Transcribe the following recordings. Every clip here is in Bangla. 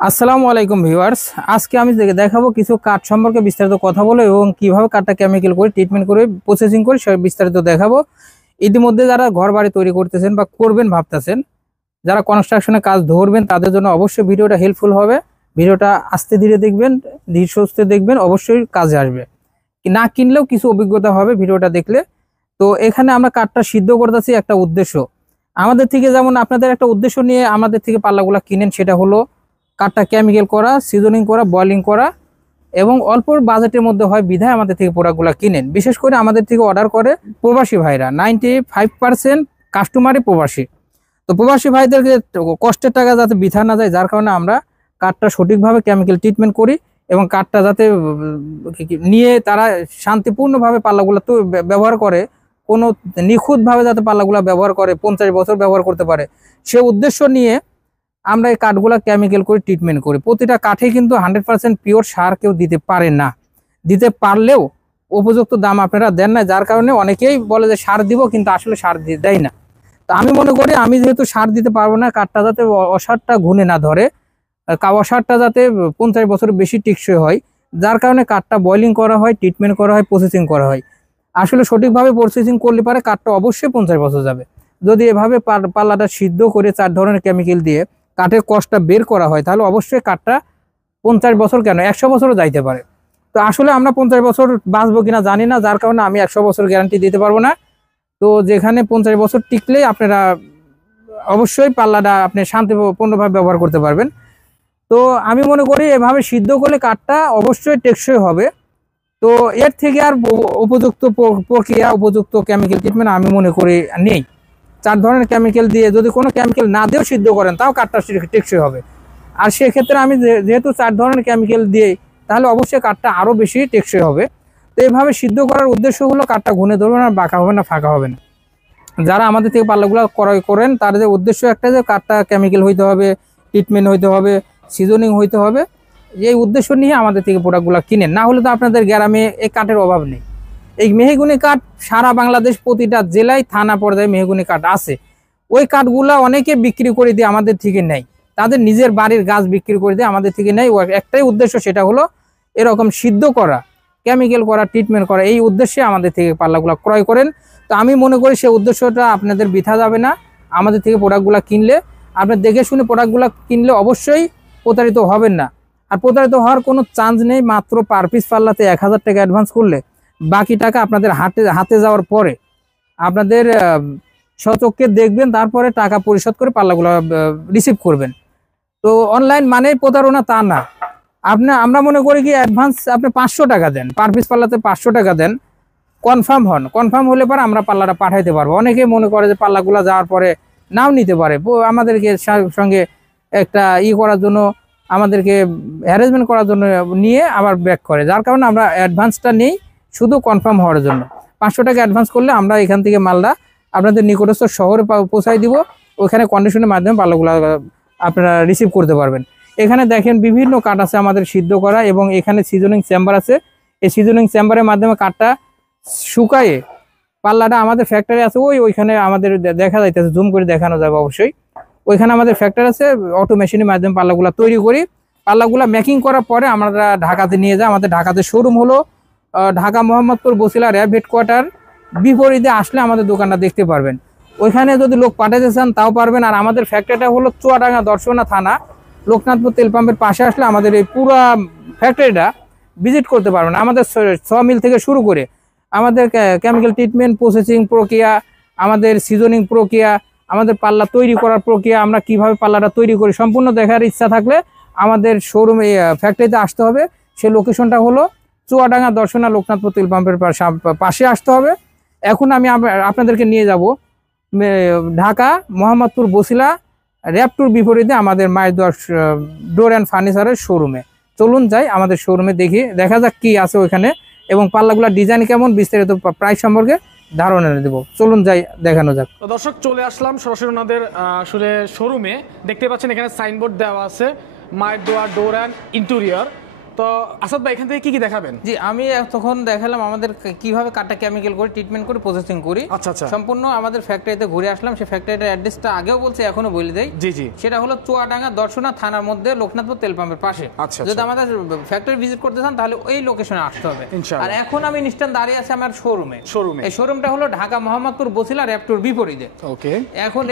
আসসালামু আলাইকুম ভিউয়ার্স। আজকে আমি দেখাবো কিছু কাঠ সম্পর্কে বিস্তারিত কথা বলে এবং কিভাবে কাঠটা কেমিক্যাল করে ট্রিটমেন্ট করে প্রসেসিং করে সব বিস্তারিত দেখাবো। ইতিমধ্যে যারা ঘর বাড়ি তৈরি করতেছেন বা করবেন ভাবতেছেন, যারা কনস্ট্রাকশনে কাজ ধরবেন তাদের জন্য অবশ্যই ভিডিওটা হেল্পফুল হবে। ভিডিওটা আস্তে ধীরে দেখবেন, ধীরে সুস্থে দেখবেন, অবশ্যই কাজে আসবে। না কিনলেও কিছু অভিজ্ঞতা হবে ভিডিওটা দেখলে। তো এখানে আমরা কাঠটা সিদ্ধ করতেছি একটা উদ্দেশ্য আমাদের থেকে, যেমন আপনাদের একটা উদ্দেশ্য নিয়ে আমাদের থেকে পাল্লাগুলা কিনেন, সেটা হলো কাঠটা কেমিক্যাল করা, সিজনিং করা, বয়লিং করা এবং অল্প বাজেটের মধ্যে হয় বিধায় আমাদের থেকে প্রোডাক্টগুলো কিনেন। বিশেষ করে আমাদের থেকে অর্ডার করে প্রবাসী ভাইরা, 95% কাস্টমারই প্রবাসী। তো প্রবাসী ভাইদেরকে কষ্টের টাকা যাতে বৃথা না যায়, যার কারণে আমরা কাঠটা সঠিকভাবে কেমিক্যাল ট্রিটমেন্ট করি এবং কাঠটা যাতে নিয়ে তারা শান্তিপূর্ণভাবে পাল্লাগুলো তো ব্যবহার করে, কোনো নিখুঁতভাবে যাতে পাল্লাগুলো ব্যবহার করে 50 বছর ব্যবহার করতে পারে, সে উদ্দেশ্য নিয়ে আমরা এই কাঠগুলা কেমিক্যাল করে ট্রিটমেন্ট করি। প্রতিটা কাঠে কিন্তু 100% পিওর সার কেউ দিতে পারে না, দিতে পারলেও উপযুক্ত দাম আপনারা দেন না, যার কারণে অনেকেই বলে যে সার দিব, কিন্তু আসলে সার দেয় না। তো আমি মনে করি আমি যেহেতু সার দিতে পারবো না, কাঠটা যাতে অসারটা ঘুনে না ধরে, অসারটা যাতে 50 বছর বেশি টিকসই হয়, যার কারণে কাঠটা বয়লিং করা হয়, ট্রিটমেন্ট করা হয়, প্রসেসিং করা হয়। আসলে সঠিকভাবে প্রসেসিং করলে পারে কাঠটা অবশ্যই 50 বছর যাবে। যদি এভাবে পাল্লাটা সিদ্ধ করে 4 ধরনের কেমিক্যাল দিয়ে কাঠের কষ্টটা বের করা হয়, তাহলে অবশ্যই কাঠটা 50 বছর কেন 100 বছরও যাইতে পারে। তো আসলে আমরা 50 বছর বাঁচবো কিনা জানি না, যার কারণে আমি 100 বছর গ্যারান্টি দিতে পারবো না। তো যেখানে 50 বছর টিকলেই আপনারা অবশ্যই পাল্লাটা আপনি শান্তিপূর্ণভাবে ব্যবহার করতে পারবেন। তো আমি মনে করি এভাবে সিদ্ধ করলে কাঠটা অবশ্যই টেকসই হবে। তো এর থেকে আর উপযুক্ত প্রক্রিয়া, উপযুক্ত কেমিক্যাল ট্রিটমেন্ট আমি মনে করি নেই। 4 ধরনের কেমিক্যাল দিয়ে যদি কোনো কেমিক্যাল না দিয়েও সিদ্ধ করেন, তাও কাঠটা টেকসই হবে। আর সেক্ষেত্রে আমি যেহেতু 4 ধরনের কেমিক্যাল দিই, তাহলে অবশ্যই কাঠটা আরও বেশি টেকসই হবে। তো এইভাবে সিদ্ধ করার উদ্দেশ্য হলো কাঠটা ঘুনে ধরবে না, বাঁকা হবে না, ফাঁকা হবে না। যারা আমাদের থেকে পাল্লাগুলো ক্রয় করেন তাদের উদ্দেশ্য একটা, যে কাঠটা কেমিক্যাল হইতে হবে, ট্রিটমেন্ট হইতে হবে, সিজনিং হইতে হবে, এই উদ্দেশ্য নিয়ে আমাদের থেকে প্রোডাক্টগুলো কিনেন। না হলে তো আপনাদের গ্রামে এই কাঠের অভাব নেই। এই মেহগুনি কাঠ সারা বাংলাদেশ প্রতিটা জেলায় থানা পর্যায়ে মেহগুনি কাঠ আছে। ওই কাঠগুলা অনেকে বিক্রি করে দিয়ে আমাদের থেকে নেয়, তাদের নিজের বাড়ির গাছ বিক্রি করে দিয়ে আমাদের থেকে নেয়। একটাই উদ্দেশ্য, সেটা হলো এরকম সিদ্ধ করা, কেমিক্যাল করা, ট্রিটমেন্ট করা, এই উদ্দেশ্যে আমাদের থেকে পাল্লাগুলো ক্রয় করেন। তো আমি মনে করি সেই উদ্দেশ্যটা আপনাদের বৃথা যাবে না। আমাদের থেকে প্রোডাক্টগুলো কিনলে, আপনার দেখে শুনে প্রোডাক্টগুলো কিনলে অবশ্যই প্রতারিত হবেন না। আর প্রতারিত হওয়ার কোনো চান্স নেই। মাত্র পার পিস পাল্লাতে 1000 টাকা অ্যাডভান্স করলে বাকি টাকা আপনাদের হাতে যাওয়ার পরে আপনাদের সচক্ষে দেখবেন, তারপরে টাকা পরিশোধ করে পাল্লাগুলো রিসিভ করবেন। তো অনলাইন মানে প্রতারণা তা না। আমরা মনে করি কি অ্যাডভান্স আপনি 500 টাকা দেন, পার পিস পাল্লাতে 500 টাকা দেন, কনফার্ম হন। কনফার্ম হলে পরে আমরা পাল্লাটা পাঠাইতে পারবো। অনেকে মনে করে যে পাল্লাগুলো যাওয়ার পরে নাও নিতে পারে, আমাদেরকে সঙ্গে একটা করার জন্য, আমাদেরকে অ্যারেঞ্জমেন্ট করার জন্য নিয়ে আবার ব্যাক করে, যার কারণে আমরা অ্যাডভান্সটা নেই শুধু কনফার্ম হওয়ার জন্য। 500 টাকা অ্যাডভান্স করলে আমরা এখান থেকে মালটা আপনাদের নিকটস্থ শহরে পৌঁছাই দিব। ওইখানে কন্ডিশনের মাধ্যমে পাল্লাগুলো আপনারা রিসিভ করতে পারবেন। এখানে দেখেন বিভিন্ন কাঠ আছে আমাদের সিদ্ধ করা, এবং এখানে সিজনিং চেম্বার আছে। এই সিজনিং চেম্বারের মাধ্যমে কাঠটা শুকায়ে পাল্লাটা আমাদের ফ্যাক্টরি আছে, ওইখানে আমাদের দেখা যাইতেছে, জুম করে দেখানো যাবে অবশ্যই। ওইখানে আমাদের ফ্যাক্টরি আছে, অটো মেশিনের মাধ্যমে পাল্লাগুলা তৈরি করি। পাল্লাগুলা মেকিং করার পরে আমরা ঢাকাতে নিয়ে যাই। আমাদের ঢাকাতে শোরুম হলো ঢাকা মোহাম্মদপুর বসিলা র্যাব হেডকোয়ার্টার বিপরীতে আসলে আমাদের দোকানটা দেখতে পারবেন। ওইখানে যদি লোক পাঠাতে চান তাও পারবেন। আর আমাদের ফ্যাক্টরিটা হলো চুয়াডাঙ্গা দর্শনা থানা, লোকনাথপুর তেল পাম্পের পাশে আসলে আমাদের এই পুরা ফ্যাক্টরিটা ভিজিট করতে পারবেন। আমাদের মিল থেকে শুরু করে আমাদের কেমিক্যাল ট্রিটমেন্ট, প্রসেসিং প্রক্রিয়া, আমাদের সিজনিং প্রক্রিয়া, আমাদের পাল্লা তৈরি করার প্রক্রিয়া, আমরা কিভাবে পাল্লাটা তৈরি করি, সম্পূর্ণ দেখার ইচ্ছা থাকলে আমাদের শোরুমে ফ্যাক্টরিতে আসতে হবে। সেই লোকেশনটা হলো চুয়াডাঙ্গা দর্শনা লোকনাথপুর তেল পাম্পের পাশে আসতে হবে। এখন আমি আপনাদেরকে নিয়ে যাব ঢাকা মোহাম্মদপুর বসিলা র্যাপটুর বিপরীতে আমাদের মায়ের ডোর অ্যান্ড ফার্নিচারের শোরুমে। চলুন যাই আমাদের শোরুমে, দেখা যাক কি আছে ওইখানে, এবং পাল্লাগুলোর ডিজাইন কেমন, বিস্তারিত প্রাইস সম্পর্কে ধারণা দেবো। চলুন যাই, দেখানো যাক। তো দর্শক, চলে আসলাম সরাসরি ওনাদের আসলে শোরুমে। দেখতে পাচ্ছেন এখানে সাইনবোর্ড দেওয়া আছে মায়ের দোয়া ডোর অ্যান্ড ইন্টেরিয়র। তো আসাদ ভাই এখান থেকে কি কি দেখাবেন? জি, আমি তখন দেখালাম আমাদের কিভাবে কাঠটা কেমিক্যাল করে ট্রিটমেন্ট করে প্রসেসিং করি। আচ্ছা আচ্ছা, সম্পূর্ণ আমাদের ফ্যাক্টরিতে ঘুরে আসলাম। সেই ফ্যাক্টরিটার অ্যাড্রেসটা আগেও বলছি, এখনো বলে দেই। জি জি, সেটা হলো চুয়াডাঙ্গা দর্শনা থানার মধ্যে লোকনাথপুর তেল পাম্পের পাশে। আচ্ছা, যদি আমাদের ফ্যাক্টরি ভিজিট করতে চান তাহলে ওই লোকেশনে আসতে হবে। ইনশাআল্লাহ। আর এখন আমি ইনস্ট্যান্ট দাঁড়িয়ে আছি আমার শোরুমে। এই শোরুমটা হলো ঢাকা মোহাম্মদপুর বছিলা র্যাপটোর বিপরীতে। ওকে, এখন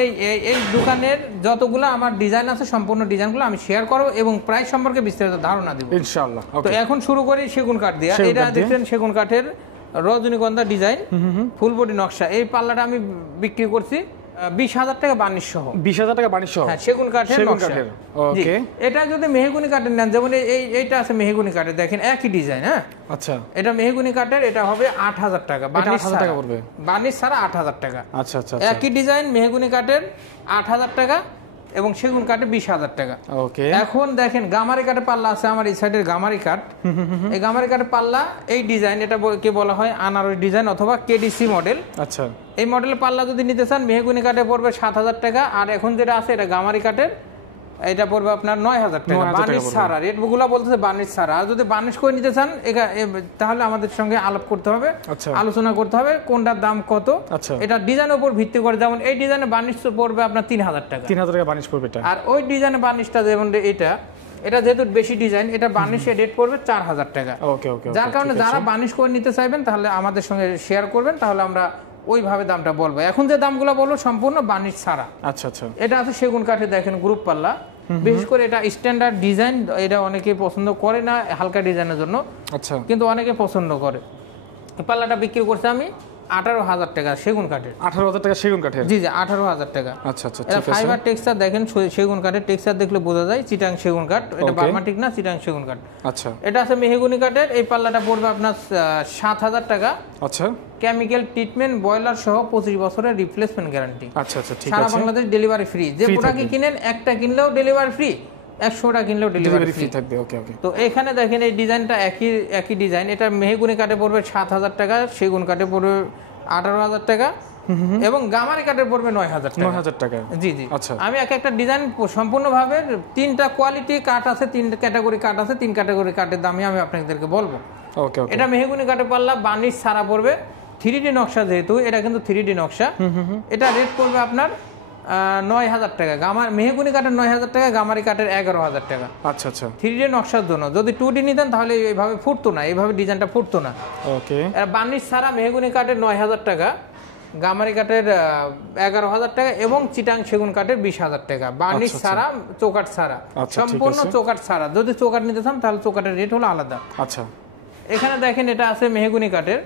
এই দোকানের যতগুলো আমার ডিজাইন আছে সম্পূর্ণ ডিজাইনগুলো আমি শেয়ার করব এবং প্রাইস সম্পর্কে বিস্তারিত ধারণা দেব ইনশাআল্লাহ। তো এখন শুরু করি সেগুন কাঠ দিয়ে। এটা দেখছেন সেগুন কাঠের রজনীগন্ধা ডিজাইন, ফুল বডি নকশা। এই পাল্লাটা আমি বিক্রি করছি 20,000 টাকা বার্নিশ সহ। 20,000 টাকা বার্নিশ সহ? হ্যাঁ, সেগুন কাঠের নকশা। ওকে, এটা যদি মেহগুনি কাঠের নেন, যেমন এইটা আছে মেহগুনি কাঠের, দেখেন একই ডিজাইন। হ্যাঁ, আচ্ছা, এটা মেহগুনি কাঠের, এটা হবে 8,000 টাকা বার্নিশ টাকা পড়বে। বার্নিশ ছাড়া 8,000 টাকা। আচ্ছা আচ্ছা, একই ডিজাইন মেহগুনি কাঠের 8,000 টাকা এবং সেগুন কাঠে 20,000 টাকা। ওকে, এখন দেখেন গামারি কাঠের পাল্লা আছে আমার এই সাইডের গামারি কাঠ। এই গামারি কাঠের পাল্লা এই ডিজাইন, এটা কে বলা হয় আনারস ডিজাইন অথবা কেডিসি মডেল। আচ্ছা, এই মডেলের পাল্লা যদি নিতে চান মেহগুনি কাঠে পড়বে 7,000 টাকা। আর এখন যেটা আছে এটা গামারি কাঠের, এটা পড়বে আপনার 9,000 টাকা বার্নিশ ছাড়া। রেটগুলো বলতেছে বার্নিশ ছাড়া। আর যদি বার্নিশ করে নিতে চান তাহলে আমাদের সঙ্গে আলাপ করতে হবে, আলোচনা করতে হবে কোনটার দাম কত। এটা ডিজাইনের উপর ভিত্তি করে, যেমন এই ডিজাইনে বার্নিশ পড়বে আপনার 3,000 টাকা। 3,000 টাকা বার্নিশ পড়বে। আর ওই ডিজাইনে বার্নিশটা যেমন এটা যেহেতু বেশি ডিজাইন, এটা বার্নিশের রেট পড়বে 4,000 টাকা। ওকে ওকে, যার কারণে যারা বার্নিশ করে নিতে চাইবেন তাহলে আমাদের সঙ্গে শেয়ার করবেন, তাহলে আমরা ওইভাবে দামটা বলবো। এখন যে দামগুলো বলবো সম্পূর্ণ বার্নিশ ছাড়া। আচ্ছা আচ্ছা, এটা আছে সেগুন কাঠে, দেখেন গ্রুপ পাল্লা। বিশেষ করে এটা স্ট্যান্ডার্ড ডিজাইন, এটা অনেকে পছন্দ করে না হালকা ডিজাইনের জন্য, আচ্ছা, কিন্তু অনেকে পছন্দ করে। এই পাল্লাটা বিক্রি করছে আমি 18,000 টাকা সেগুন কাঠের। 18,000 টাকা সেগুন কাঠের? জি জি, 18,000 টাকা। আচ্ছা আচ্ছা, এটা ফাইবার টেক্সচার, দেখেন সেগুন কাঠের টেক্সচার দেখলে বোঝা যায় চিটাং সেগুন কাঠ। এটা বার্মাটিক না, চিটাং সেগুন কাঠ। আচ্ছা, এটা আছে মেহগুনি কাঠের। এই পাল্লাটা পড়বে আপনার 7,000 টাকা। আচ্ছা, কেমিক্যাল ট্রিটমেন্ট বয়লার সহ 25 বছরের রিপ্লেসমেন্ট গ্যারান্টি। আচ্ছা আচ্ছা, ঠিক আছে। সারা বাংলাদেশ ডেলিভারি ফ্রি। যে প্রোডাক্ট কিনেন একটা কিনলেও ডেলিভারি ফ্রি, 100টা কিনলেও ডেলিভারি ফ্রি থাকবে। ওকে ওকে। তো এখানে দেখেন এই ডিজাইনটা একই ডিজাইন। এটা মেহগুনি কাঠে পড়বে 7,000 টাকা, সেগুন কাঠে পড়বে 18,000 টাকা এবং গামারি কাঠে পড়বে 9,000 টাকা। জি জি, আচ্ছা। আমি একটা ডিজাইন সম্পূর্ণভাবে 3টা কোয়ালিটি কাঠ আছে, 3 ক্যাটাগরি কাঠ আছে, 3 ক্যাটাগরি কাঠের দামই আমি আপনাদেরকে বলবো। ওকে ওকে। এটা মেহগুনি কাঠে পাল্লা বার্নিশ ছাড়া পড়বে 3D নকশা, যেহেতু এটা কিন্তু 3D নকশা। এটা রেট পড়বে আপনার 9,000 টাকা। মেহগুনি কাঠের 9,000 টাকা, গামারি কাঠের 11,000 টাকা। আচ্ছা আচ্ছা, 3D নকশার জন্য। যদি 2D নিতেন তাহলে এইভাবে ফুটতো না, এইভাবে ডিজাইনটা ফুটতো না। ওকে। বার্নিশ ছাড়া মেহগুনি কাঠের 9,000 টাকা, গামারি কাঠের 11,000 টাকা এবং চিটাং সেগুন কাঠের 20,000 টাকা। বার্নিশ ছাড়া, চৌকাঠ ছাড়া, সম্পূর্ণ চৌকাঠ ছাড়া। যদি চৌকাঠ নিতে চান তাহলে চৌকাঠের রেট হলো আলাদা। আচ্ছা, এখানে দেখেন এটা আছে মেহগুনি কাঠের।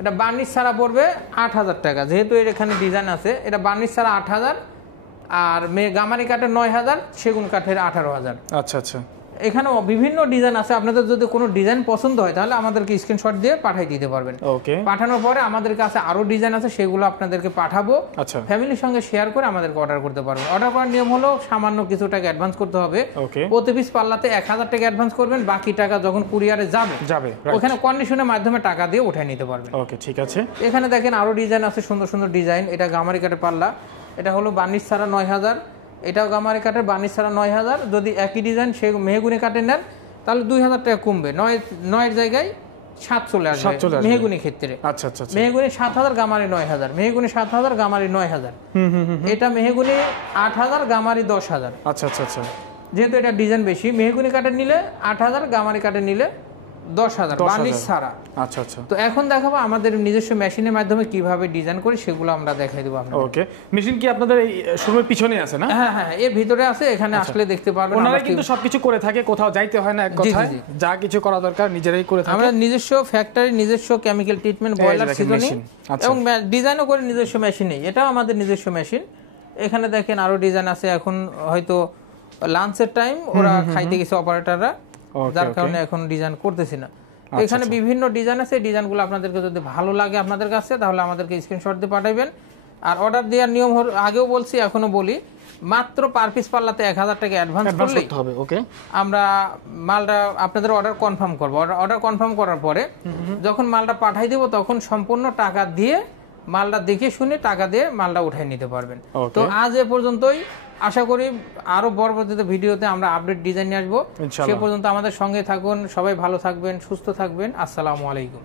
এটা বার্নিশ ছাড়া পড়বে 8,000 টাকা। যেহেতু এর এখানে ডিজাইন আছে, এটা বার্নিশ ছাড়া 8,000 আর গামারি কাঠের 9,000, সেগুন কাঠের 18,000। আচ্ছা আচ্ছা, এখানে বিভিন্ন ডিজাইন আছে। আপনাদের যদি কোনো ডিজাইন পছন্দ হয় তাহলে আমাদেরকে স্ক্রিনশট দিয়ে পাঠিয়ে দিতে পারবেন। ওকে, পাঠানোর পরে আমাদের কাছে আরো ডিজাইন আছে, সেগুলো আপনাদেরকে পাঠাবো। আচ্ছা, ফ্যামিলির সঙ্গে শেয়ার করে আমাদেরকে অর্ডার করতে পারবেন। অর্ডার করার নিয়ম হলো সামান্য কিছু টাকা অ্যাডভান্স করতে হবে। প্রতি পিস পাল্লাতে 1,000 টাকা অ্যাডভান্স করবেন, বাকি টাকা যখন কুরিয়ারে যাবে ওখানে কন্ডিশনের মাধ্যমে টাকা দিয়ে উঠায় নিতে পারবেন। ওকে, ঠিক আছে। এখানে দেখেন আরো ডিজাইন আছে, সুন্দর সুন্দর ডিজাইন। এটা গামারি কাঠের পাল্লা, এটা হলো বার্নিশ ছাড়া 9,000। এটাও গামারি কাঠের, বার্নিশ ছাড়া 9,000। যদি একই ডিজাইন সে মেহগুনি কাঠের নেন তাহলে 2,000 টাকা কমবে। 9 জায়গায় 7 চলে আসবে মেহগুনি ক্ষেত্রে। আচ্ছা আচ্ছা, মেহগুনি 7,000, গামারি 9,000। মেহগুনি 7,000, গামারি 9,000। এটা মেহগুনি 8,000, গামারি 10,000। আচ্ছা আচ্ছা আচ্ছা, যেহেতু এটা ডিজাইন বেশি, মেহগুনি কাঠের নিলে 8,000, গামারি কাঠের নিলে 10,000 বার্নিশ ছাড়া। আচ্ছা আচ্ছা, তো এখন দেখাবো আমাদের নিজস্ব মেশিনের মাধ্যমে কিভাবে ডিজাইন করি, সেগুলো আমরা দেখাই দেবো আপনাদের। ওকে, মেশিন কি আপনাদের এই শোরুমের পিছনে আছে না? হ্যাঁ হ্যাঁ, এর ভিতরে আছে, এখানে আসলে দেখতে পারবেন। ওনারা কিন্তু সবকিছু করে থাকে, কোথাও যাইতে হয় না, এক কথায় যা কিছু করা দরকার নিজেরাই করে থাকে। আমরা নিজস্ব ফ্যাক্টরি, নিজস্ব কেমিক্যাল ট্রিটমেন্ট, বয়লার সিজনিং এবং ডিজাইনও করে নিজস্ব মেশিনেই। এটাও আমাদের নিজস্ব মেশিন। এখানে দেখেন আরো ডিজাইন আছে। এখন হয়তো লাঞ্চের টাইম, ওরা খাইতে গেছে অপারেটররা, যার কারণে এখন ডিজাইন করতেছি না। এখানে বিভিন্ন ডিজাইন আছে। ডিজাইনগুলো আপনাদেরকে যদি ভালো লাগে আপনাদের কাছে তাহলে আমাদেরকে স্ক্রিনশট দিয়ে পাঠাবেন। আর অর্ডার দেওয়ার নিয়ম আগেও বলছি, এখনো বলি, মাত্র পার পিস পাল্লাতে 1,000 টাকা অ্যাডভান্স করলেই হবে। ওকে, আমরা মালটা আপনাদের অর্ডার কনফার্ম করব। অর্ডার কনফার্ম করার পরে যখন মালটা পাঠাই দেব তখন সম্পূর্ণ টাকা দিয়ে মালটা দেখে শুনে টাকা দিয়ে মালটা উঠাই নিতে পারবেন। Okay. তো আজ এ পর্যন্তই, আশা করি আরো পরবর্তীতে ভিডিওতে আমরা আপডেট ডিজাইন নিয়ে আসবো। সে ইনশাআল্লাহ। পর্যন্ত আমাদের সঙ্গে থাকুন, সবাই ভালো থাকবেন, সুস্থ থাকবেন। আসসালামু আলাইকুম।